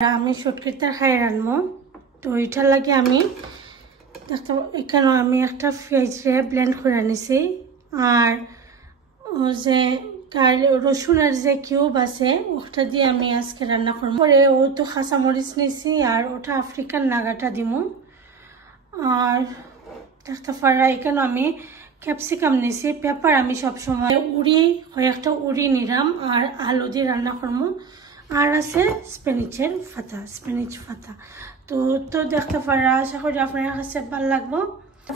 আমি শুটকিটার খাই রানবো তো এটার লাগে আমি দেখতে এখানে আমি একটা পেঁয়াজে ব্লেন্ড করে নিছি আর ও যে রসুনের যে কিউব আছে ওটা দিয়ে আমি আজকে রান্না করবো পরে ও তো কাঁচামরিচ নিছি আর ওটা আফ্রিকান নাগাটা দিমু আর দেখতে পারা এখানে আমি ক্যাপসিকাম নিছি পেপার আমি সবসময় উড়ি কয়েকটা উড়ি নিলাম আর আলু দিয়ে রান্না করবো আর আছে স্পিনিচ ফাতা তো দেখতে পারা আশা করি আপনার কাছে ভালো লাগবো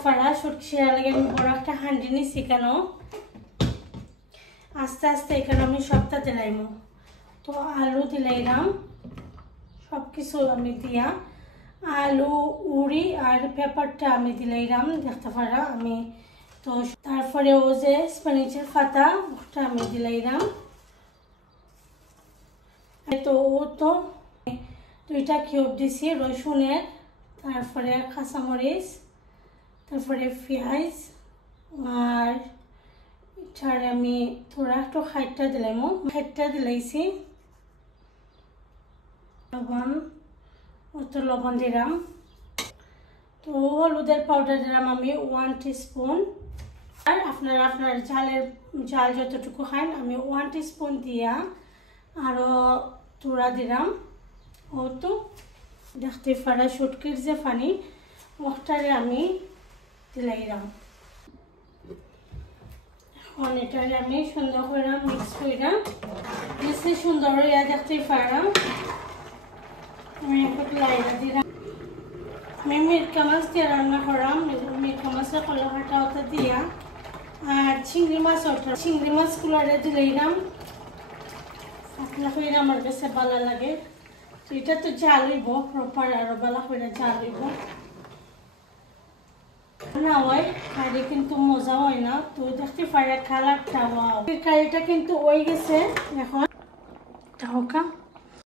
পারা শুটকি লাগে আমি বড় একটা হান্ডি নিছি কেন আস্তে আস্তে এখানে আমি সবটা দিলাইমু তো আলু দিলাইলাম সব কিছু আমি দিয়া আলু উড়ি আর পেপারটা আমি দিলাইলাম দেখতে পারা আমি তো তারপরে ও যে স্পিনিচের পাতা ওটা আমি দিলাইলাম তো ও তো দুইটা কিউব দিছি রসুনের তারপরে কাঁচামরিচ তারপরে পেঁয়াজ আর এটার আমি থোড়া একটু খাইটটা দিলাম খাইটটা দিলাইছি লবণ অত লবণ দিলাম তো হলুদের পাউডার দিলাম আমি 1 টিস্পুন আর আপনারা আপনার জাল যতটুকু খান আমি 1 টিস্পুন দিয়া আরো তোড়া দিলাম ও তো দেখতে পারা শুটকির যে পানি ওটারে আমি দিলাইলাম এখন এটারে আমি সুন্দর করে মিক্স কইরা বেশি সুন্দর হইয়া দেখতে পারা আমি একটু লাইরা দিলাম আমি মিরকা মাছ দিয়ে রান্না করাম মিরকা মাছের কলাকাটা ওটা দিয়া আর চিংড়ি মাছগুলোরে দিলাইলাম আপনার হইলে আমার কাছে ভালো লাগে তো এটা তো জাল হইব প্রপার আরো ভালো করে জাল হইব না হয় কারি কিন্তু মজা হয় না তো দেখতে পারে কালারটা ওয়াও কারিটা কিন্তু হয়ে গেছে এখন